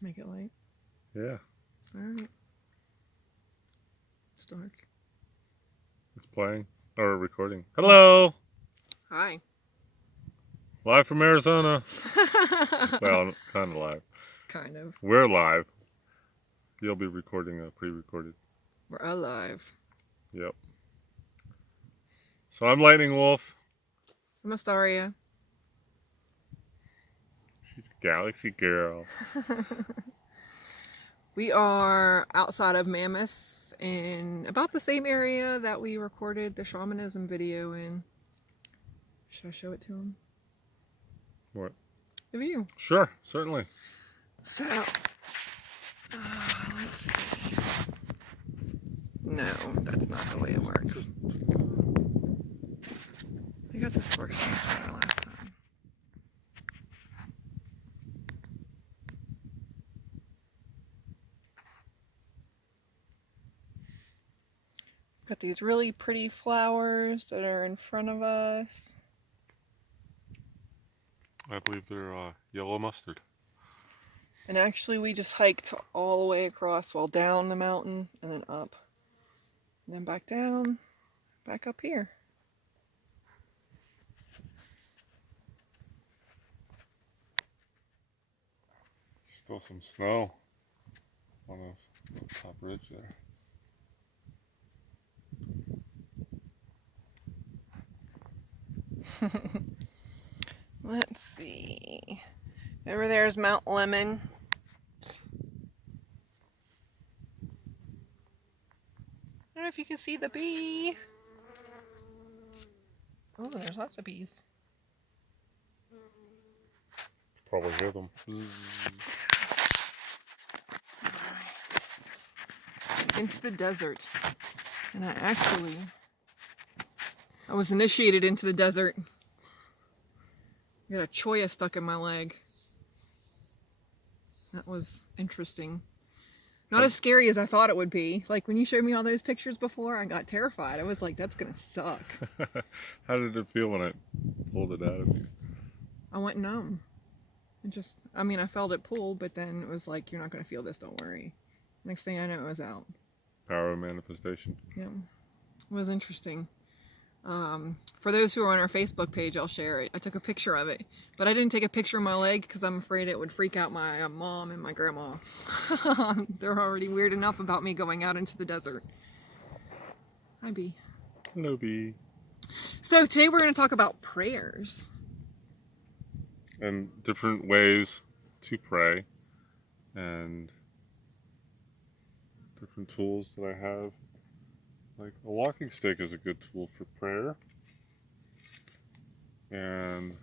To make it light? Yeah. Alright. It's dark. It's playing. Or recording. Hello! Hi. Live from Arizona. Well, kind of live. Kind of. We're live. You'll be recording pre-recorded. We're alive. Yep. So I'm Lightning Wolf. I'm Astaria. She's a galaxy girl. We are outside of Mammoth in about the same area that we recorded the shamanism video in. Should I show it to him? What? The view. Sure, certainly. So, let's see. No, that's not the way it works. I got this workstation better last time. Got these really pretty flowers that are in front of us. I believe they're yellow mustard. And actually we just hiked all the way across, well, down the mountain and then up. And then back down, back up here. Still some snow on the top ridge there. Let's see. Over there's Mount Lemon. I don't know if you can see the bee. Oh, there's lots of bees. Probably hear them. Into the desert. And I was initiated into the desert. I got a cholla stuck in my leg. That was interesting. Not as scary as I thought it would be. Like when you showed me all those pictures before, I got terrified. I was like, that's gonna suck. How did it feel when I pulled it out of you? I went numb. I felt it pull, but then it was like, you're not gonna feel this, don't worry. Next thing I know, it was out. Power of manifestation. Yeah, it was interesting. For those who are on our Facebook page, I'll share it. I took a picture of it, but I didn't take a picture of my leg because I'm afraid it would freak out my mom and my grandma. They're already weird enough about me going out into the desert. Hi, Bee. Hello, Bee. So today we're going to talk about prayers. And different ways to pray. And different tools that I have. Like a walking stick is a good tool for prayer. And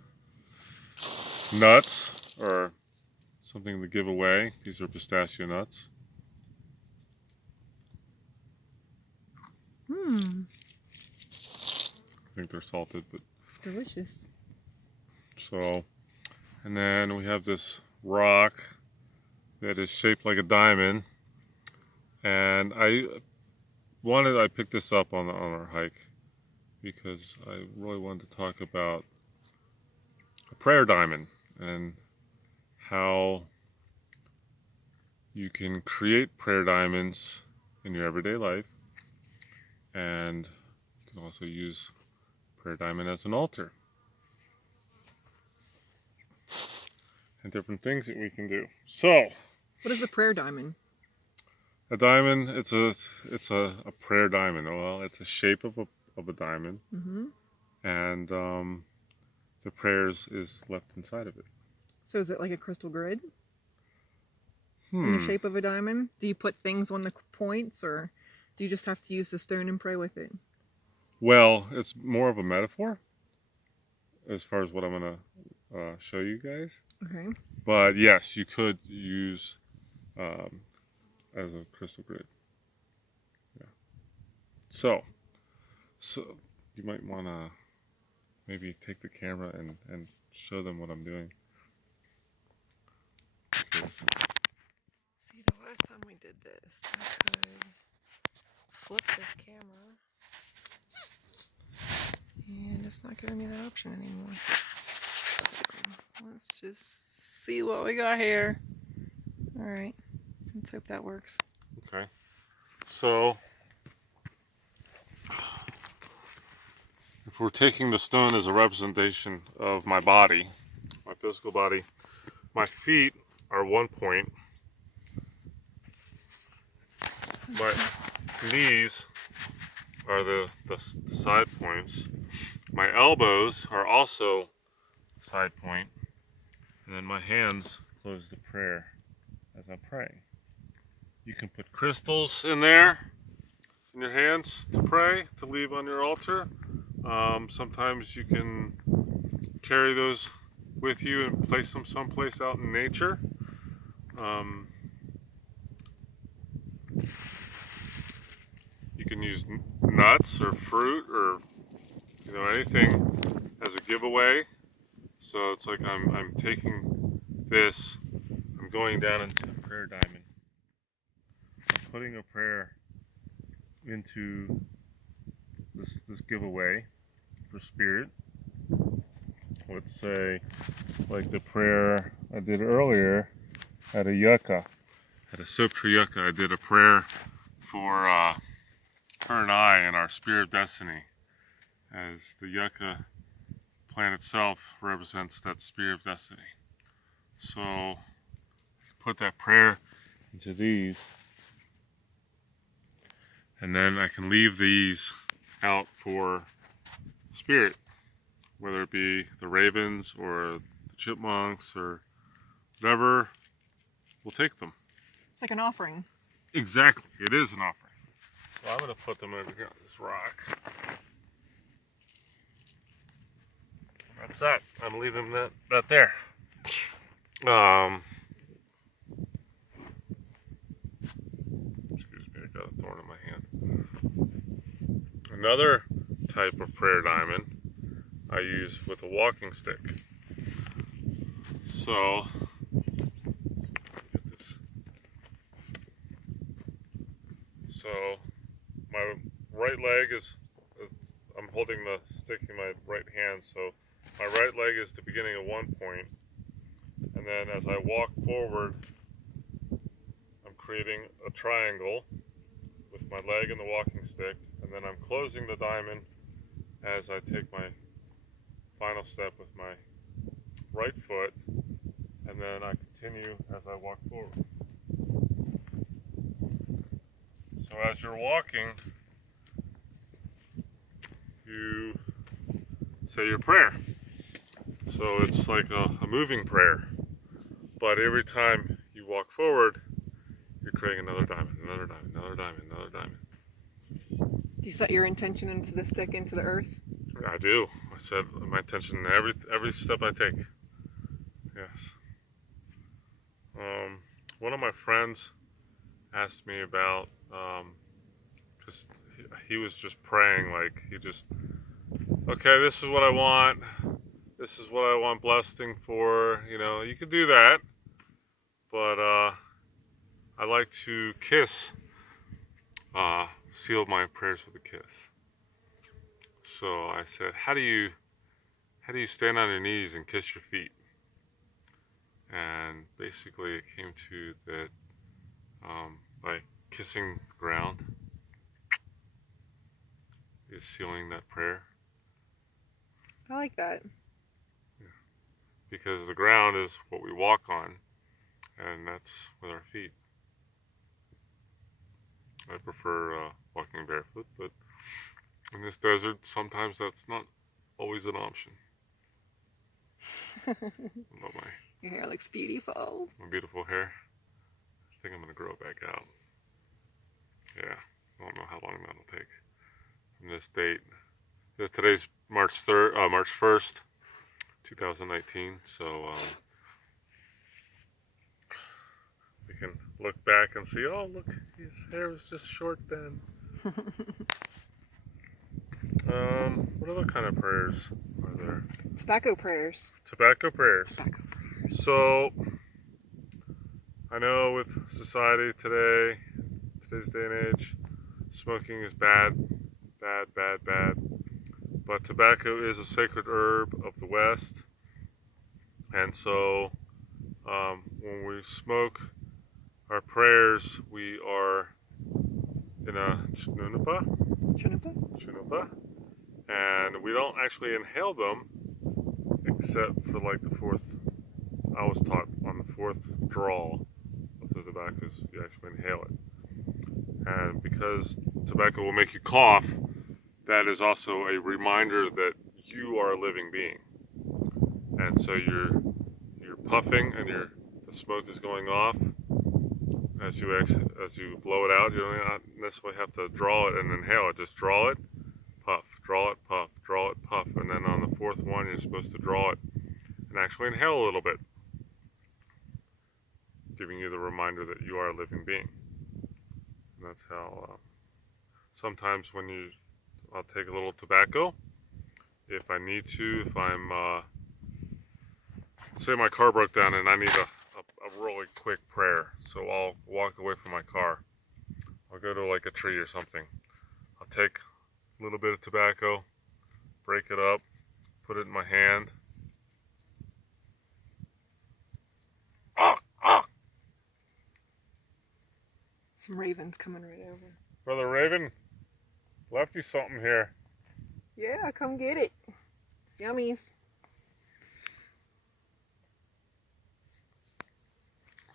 nuts are something to give away. These are pistachio nuts. I think they're salted, but delicious. So, and then we have this rock that is shaped like a diamond. And I picked this up on our hike because I really wanted to talk about a prayer diamond and how you can create prayer diamonds in your everyday life, and you can also use prayer diamond as an altar and different things that we can do. So, what is a prayer diamond? A diamond, it's a prayer diamond. Well, it's a shape of a diamond, and the prayers is left inside of it. So is it like a crystal grid in the shape of a diamond? Do you put things on the points, or do you just have to use the stone and pray with it? Well, it's more of a metaphor as far as what I'm gonna show you guys. Okay. But yes, you could use as a crystal grid. Yeah. So you might want to maybe take the camera and show them what I'm doing. Because see, the last time we did this, I could flip this camera, and it's not giving me that option anymore. So let's just see what we got here. All right. Let's hope that works. Okay. So, if we're taking the stone as a representation of my body, my physical body, my feet are 1 point. My knees are the side points. My elbows are also side point. And then my hands close the prayer as I pray. You can put crystals in there, in your hands to pray, to leave on your altar. Sometimes you can carry those with you and place them someplace out in nature. You can use nuts or fruit or anything as a giveaway. So it's like I'm taking this, I'm going down into the prayer diamond. I'm putting a prayer into this giveaway for spirit. Let's say, like the prayer I did earlier at a yucca, at a soap tree yucca. I did a prayer for her and I and our spirit destiny, as the yucca plant itself represents that spirit of destiny. So put that prayer into these, and then I can leave these out for spirit, whether it be the ravens or the chipmunks or whatever will take them. It's like an offering. Exactly, it is an offering. So I'm going to put them over here on this rock. That's that. I'm leaving that there. Excuse me, I got a thorn in my hand. Another type of prayer diamond I use with a walking stick. So, get this. So, my right leg is, I'm holding the stick in my right hand, so my right leg is the beginning of 1 point, and then as I walk forward, I'm creating a triangle with my leg and the walking stick, and then I'm closing the diamond as I take my final step with my right foot, and then I continue as I walk forward. So as you're walking, you say your prayer. So it's like a moving prayer. But every time you walk forward, you're creating another diamond, another diamond, another diamond, another diamond. Do you set your intention into the stick, into the earth? I do. I set my intention in every step I take. Yes. One of my friends asked me about, because he was just praying, like he just, okay, this is what I want. This is what I want blessing for. You could do that, but I like to kiss, seal my prayers with a kiss. So I said, how do you stand on your knees and kiss your feet? And basically it came to that by kissing the ground is sealing that prayer. I like that. Yeah. Because the ground is what we walk on, and that's with our feet. I prefer walking barefoot, but in this desert, sometimes that's not always an option. Your hair looks beautiful. My beautiful hair. I think I'm going to grow it back out. Yeah, I don't know how long that'll take. From this date, today's March 1st, 2019. So we can look back and see, oh look, his hair was just short then. What other kind of prayers are there? Tobacco prayers. Tobacco prayers. Tobacco prayers. So, I know with society today, today's day and age, smoking is bad, bad, bad, bad. But tobacco is a sacred herb of the West. And so, when we smoke our prayers, we are in a Chinunapa, and we don't actually inhale them except for like the fourth, I was taught on the fourth draw of the tobacco, you actually inhale it. And because tobacco will make you cough, that is also a reminder that you are a living being. And so you're puffing and the smoke is going off as you blow it out. You don't not necessarily have to draw it and inhale it. Just draw it, puff, draw it, puff, draw it, puff, and then on the fourth one you're supposed to draw it and actually inhale a little bit, giving you the reminder that you are a living being. And that's how sometimes when I'll take a little tobacco if I need to. If I'm say my car broke down and I need a really quick prayer, so I'll walk away from my car. I'll go to like a tree or something. I'll take a little bit of tobacco, break it up, put it in my hand. Some ravens coming right over. Brother Raven, left you something here. Yeah, come get it. Yummies.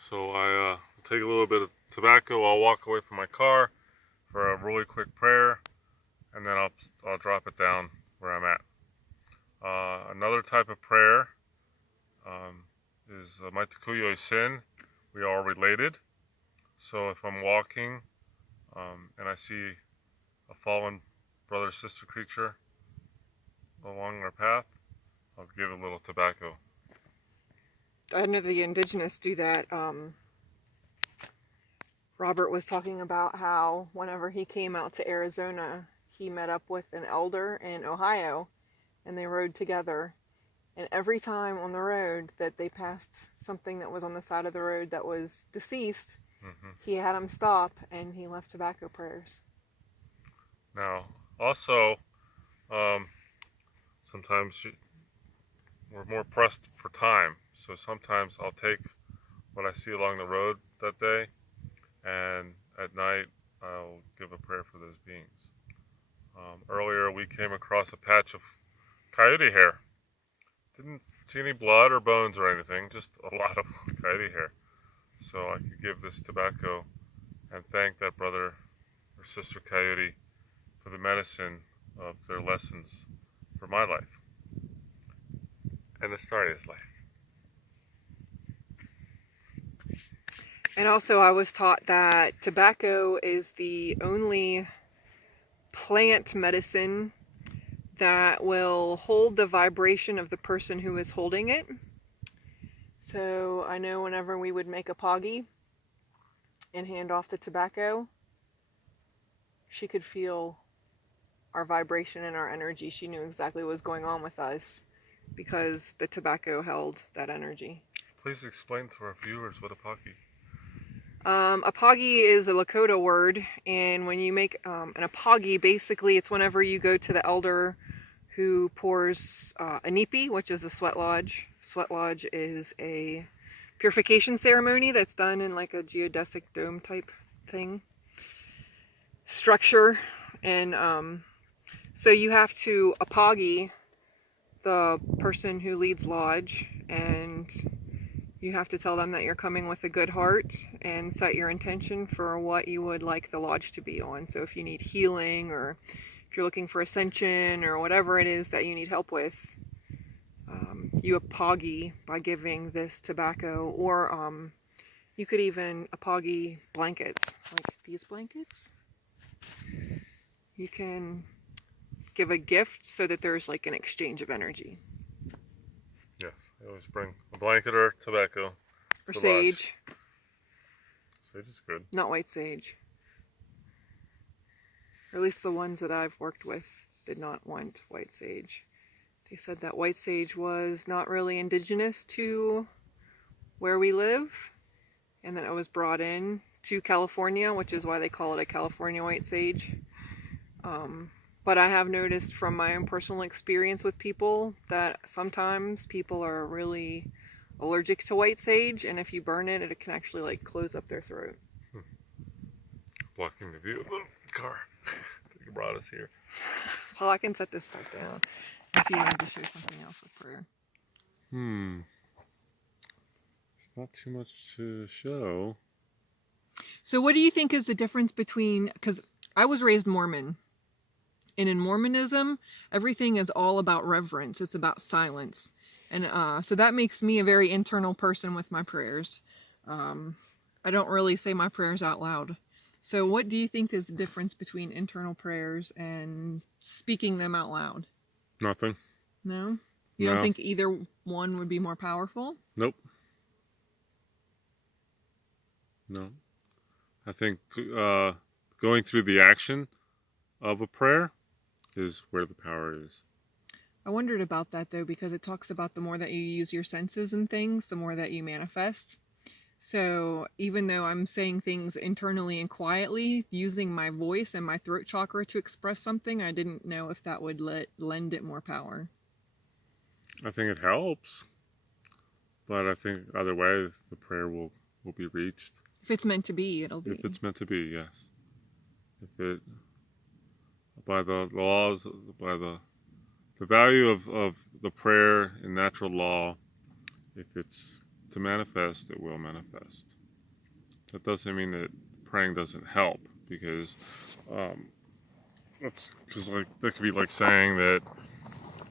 So I take a little bit of tobacco, I'll walk away from my car for a really quick prayer, and then I'll drop it down where I'm at. Another type of prayer is Maitakuyo Sin. We are related. So if I'm walking and I see a fallen brother or sister creature along our path, I'll give a little tobacco. I know the indigenous do that. Robert was talking about how whenever he came out to Arizona, he met up with an elder in Ohio and they rode together. And every time on the road that they passed something that was on the side of the road that was deceased, he had him stop and he left tobacco prayers. Now, also, sometimes we're more pressed for time. So sometimes I'll take what I see along the road that day, and at night I'll give a prayer for those beings. Earlier we came across a patch of coyote hair. Didn't see any blood or bones or anything, just a lot of coyote hair. So I could give this tobacco and thank that brother or sister coyote for the medicine of their lessons for my life and Astaria's life. And also I was taught that tobacco is the only plant medicine that will hold the vibration of the person who is holding it. So I know whenever we would make a poggy and hand off the tobacco, she could feel our vibration and our energy. She knew exactly what was going on with us because the tobacco held that energy. Please explain to our viewers what a paki. A poggy is a Lakota word, and when you make an apagi, basically it's whenever you go to the elder who pours a nipi, which is a sweat lodge. Sweat lodge is a purification ceremony that's done in like a geodesic dome type thing structure, and so you have to apagi the person who leads lodge, and you have to tell them that you're coming with a good heart and set your intention for what you would like the lodge to be on. So if you need healing, or if you're looking for ascension, or whatever it is that you need help with, you apagi by giving this tobacco. Or you could even apagi blankets, like these blankets. You can give a gift so that there's like an exchange of energy. Yes, I always bring a blanket or tobacco. Or sage. Lodge. Sage is good. Not white sage. Or at least the ones that I've worked with did not want white sage. They said that white sage was not really indigenous to where we live, and that it was brought in to California, which is why they call it a California white sage. But I have noticed from my own personal experience with people that sometimes people are really allergic to white sage, and if you burn it, it can actually like close up their throat. Blocking the view of the car. You brought us here. Well, I can set this back down if you wanted to show something else with prayer. It's not too much to show. So what do you think is the difference between, because I was raised Mormon, and in Mormonism, everything is all about reverence. It's about silence. And so that makes me a very internal person with my prayers. I don't really say my prayers out loud. So what do you think is the difference between internal prayers and speaking them out loud? Nothing. No? You don't think either one would be more powerful? Nope. No. I think going through the action of a prayer is where the power is. I wondered about that though, because it talks about the more that you use your senses and things, the more that you manifest. So even though I'm saying things internally and quietly, using my voice and my throat chakra to express something, I didn't know if that would lend it more power. I think it helps, but I think either way the prayer will be reached. If it's meant to be, it'll be. If it's meant to be, yes. If it, by the laws, by the value of the prayer in natural law, if it's to manifest, it will manifest. That doesn't mean that praying doesn't help, because like that could be like saying that,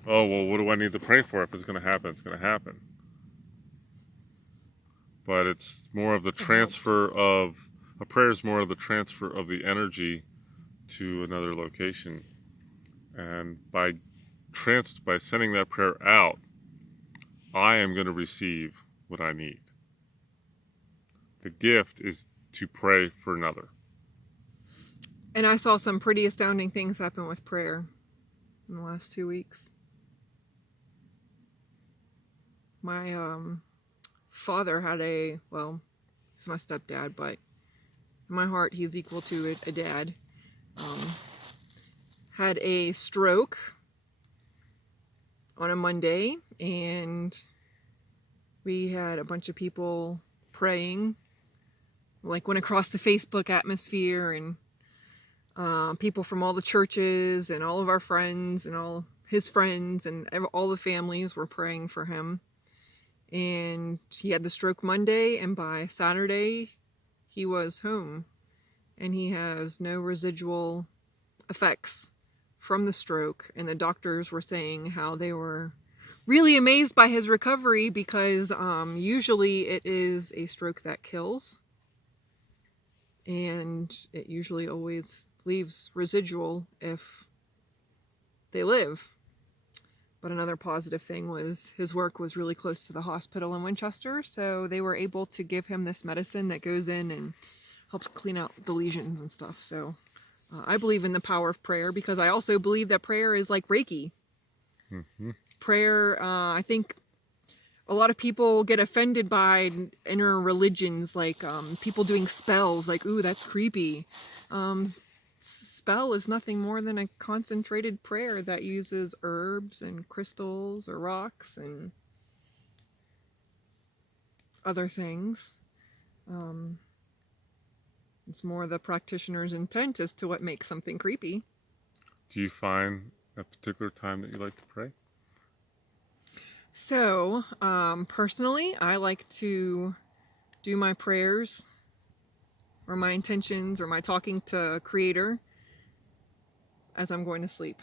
oh well, what do I need to pray for? If it's going to happen, it's going to happen. But it's more of the transfer of a prayer is more of the transfer of the energy to another location, and by sending that prayer out, I am going to receive what I need. The gift is to pray for another. And I saw some pretty astounding things happen with prayer in the last 2 weeks. My father had well, he's my stepdad, but in my heart he's equal to a dad. Had a stroke on a Monday, and we had a bunch of people praying, like went across the Facebook atmosphere, and people from all the churches and all of our friends and all his friends and all the families were praying for him. And he had the stroke Monday, and by Saturday he was home, and he has no residual effects from the stroke. And the doctors were saying how they were really amazed by his recovery, because usually it is a stroke that kills, and it usually always leaves residual if they live. But another positive thing was his work was really close to the hospital in Winchester, so they were able to give him this medicine that goes in and helps clean out the lesions and stuff. So I believe in the power of prayer, because I also believe that prayer is like Reiki. Mm-hmm. Prayer, I think a lot of people get offended by inner religions, like people doing spells, like, ooh, that's creepy. Spell is nothing more than a concentrated prayer that uses herbs and crystals or rocks and other things. It's more the practitioner's intent as to what makes something creepy. Do you find a particular time that you like to pray? So, personally, I like to do my prayers or my intentions or my talking to Creator as I'm going to sleep,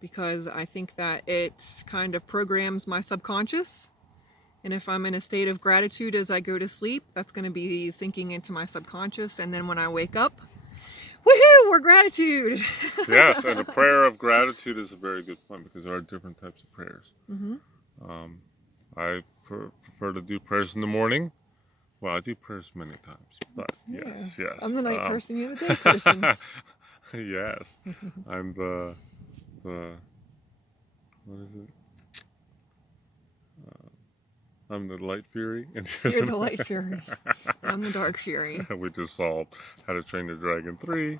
because I think that it kind of programs my subconscious, and if I'm in a state of gratitude as I go to sleep, that's going to be sinking into my subconscious, and then when I wake up, woohoo, we're gratitude. Yes, and a prayer of gratitude is a very good point, because there are different types of prayers. Mm-hmm. I prefer to do prayers in the morning. Well, I do prayers many times, but yes. I'm the night person, you're the day person. Yes, I'm the what is it? I'm the light fury. You're the light fury. I'm the dark fury. We just saw How to Train Your Dragon 3.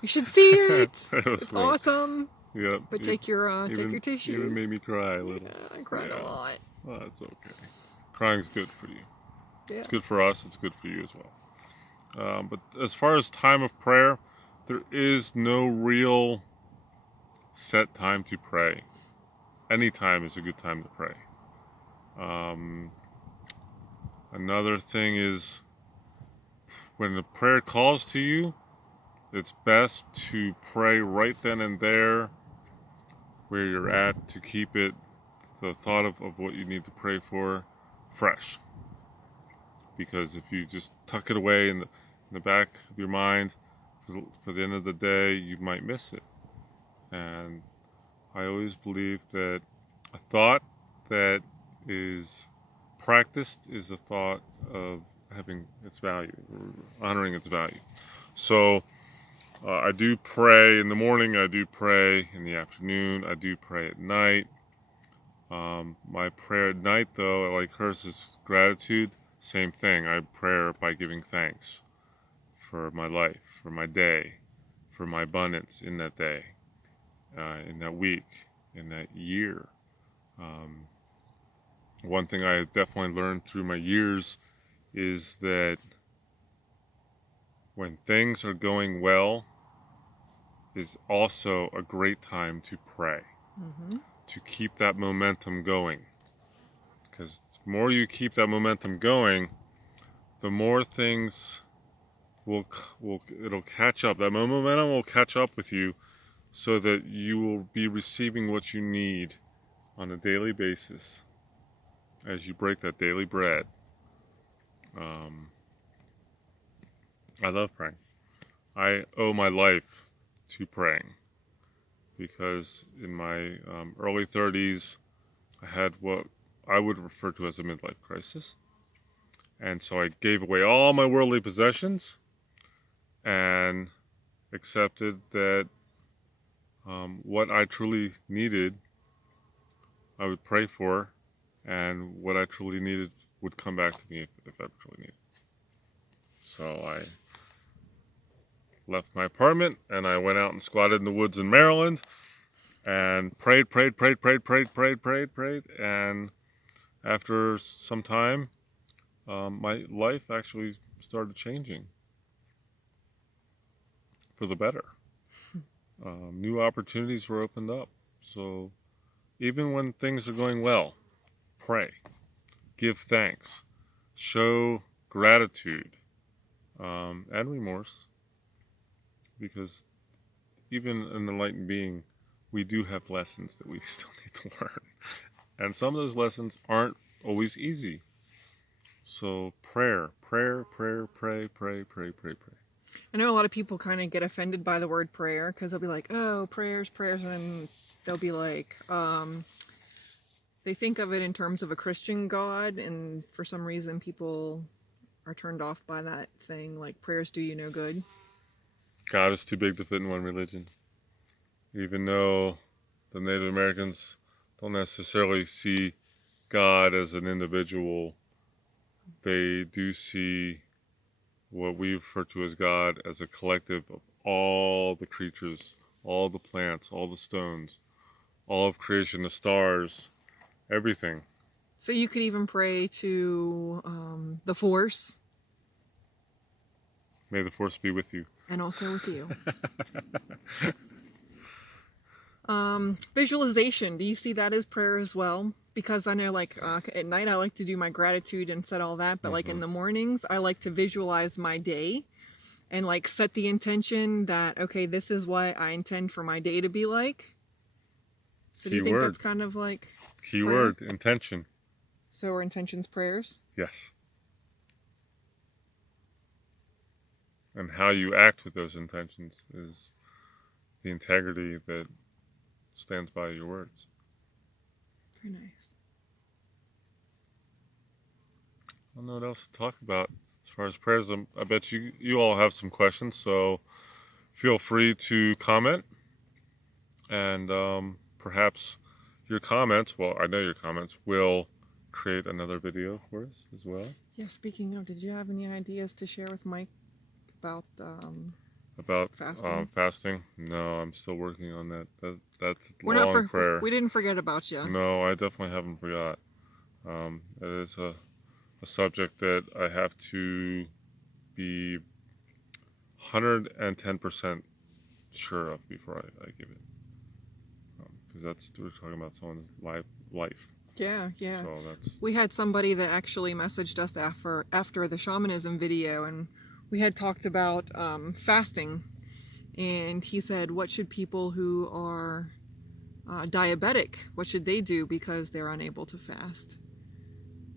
You should see it. It's awesome. Yeah. But take your tissues. Even made me cry a little. Yeah, I cried a lot. Oh, that's okay. Crying's good for you. Yeah. It's good for us. It's good for you as well. But as far as time of prayer, there is no real set time to pray. Any time is a good time to pray. Another thing is when the prayer calls to you, it's best to pray right then and there where you're at to keep it, the thought of what you need to pray for, fresh. Because if you just tuck it away in the back of your mind for the end of the day, you might miss it. And I always believe that a thought that is practiced is a thought of having its value, or honoring its value. So I do pray in the morning, I do pray in the afternoon, I do pray at night. My prayer at night, though, like hers, is gratitude. Same thing. I pray by giving thanks for my life, for my day, for my abundance in that day, in that week, in that year. One thing I definitely learned through my years is that when things are going well is also a great time to pray, to keep that momentum going. Because the more you keep that momentum going, the more things it'll catch up. That momentum will catch up with you so that you will be receiving what you need on a daily basis as you break that daily bread. I love praying. I owe my life to praying because in my early 30s, I had what I would refer to as a midlife crisis. And so I gave away all my worldly possessions and accepted that what I truly needed, I would pray for, and what I truly needed would come back to me if I truly needed. So I left my apartment and I went out and squatted in the woods in Maryland and prayed. And after some time, my life actually started changing for the better. New opportunities were opened up. So even when things are going well, pray, give thanks, show gratitude, and remorse. Because even an enlightened being, we do have lessons that we still need to learn. And some of those lessons aren't always easy. So pray. I know a lot of people kind of get offended by the word prayer because they'll be like, oh, prayers, and they'll be like, they think of it in terms of a Christian God, and for some reason people are turned off by that thing, like prayers do you no good. God is too big to fit in one religion. Even though the Native Americans don't necessarily see God as an individual, they do see what we refer to as God as a collective of all the creatures, all the plants, all the stones, all of creation, the stars, everything. So you could even pray to the Force. May the Force be with you. And also with you. Visualization. Do you see that as prayer as well? Because I know, like, at night I like to do my gratitude and set all that, but like in the mornings I like to visualize my day and like set the intention that, okay, this is what I intend for my day to be like. So do you think that's kind of like Keyword, intention. So are intentions prayers? Yes. And how you act with those intentions is the integrity that stands by your words. Very nice. I don't know what else to talk about as far as prayers. I bet you all have some questions, so feel free to comment. And perhaps your comments, well, I know your comments, will create another video for us as well. Yeah, speaking of, did you have any ideas to share with Mike about fasting? No, I'm still working on that. That's We're long not prayer. We didn't forget about you. No, I definitely haven't forgot. It is a a subject that I have to be 110% sure of before I give it. Because we're talking about someone's life. Yeah. So that's... We had somebody that actually messaged us after the shamanism video, and we had talked about fasting, and he said, what should people who are diabetic, what should they do because they're unable to fast?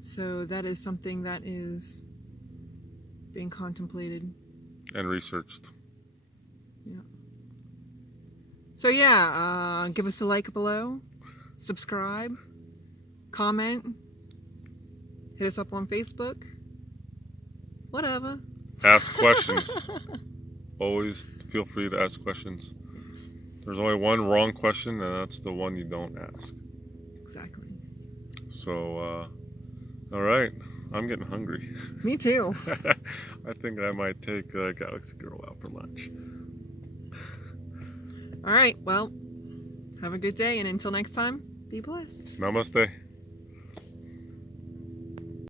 So that is something that is being contemplated. And researched. Yeah. So yeah, give us a like below, subscribe, comment, hit us up on Facebook, whatever. Ask questions. Always feel free to ask questions. There's only one wrong question, and that's the one you don't ask. Exactly. So, all right. I'm getting hungry. Me too. I think I might take Galaxy Girl out for lunch. All right, well, have a good day, and until next time, be blessed. Namaste.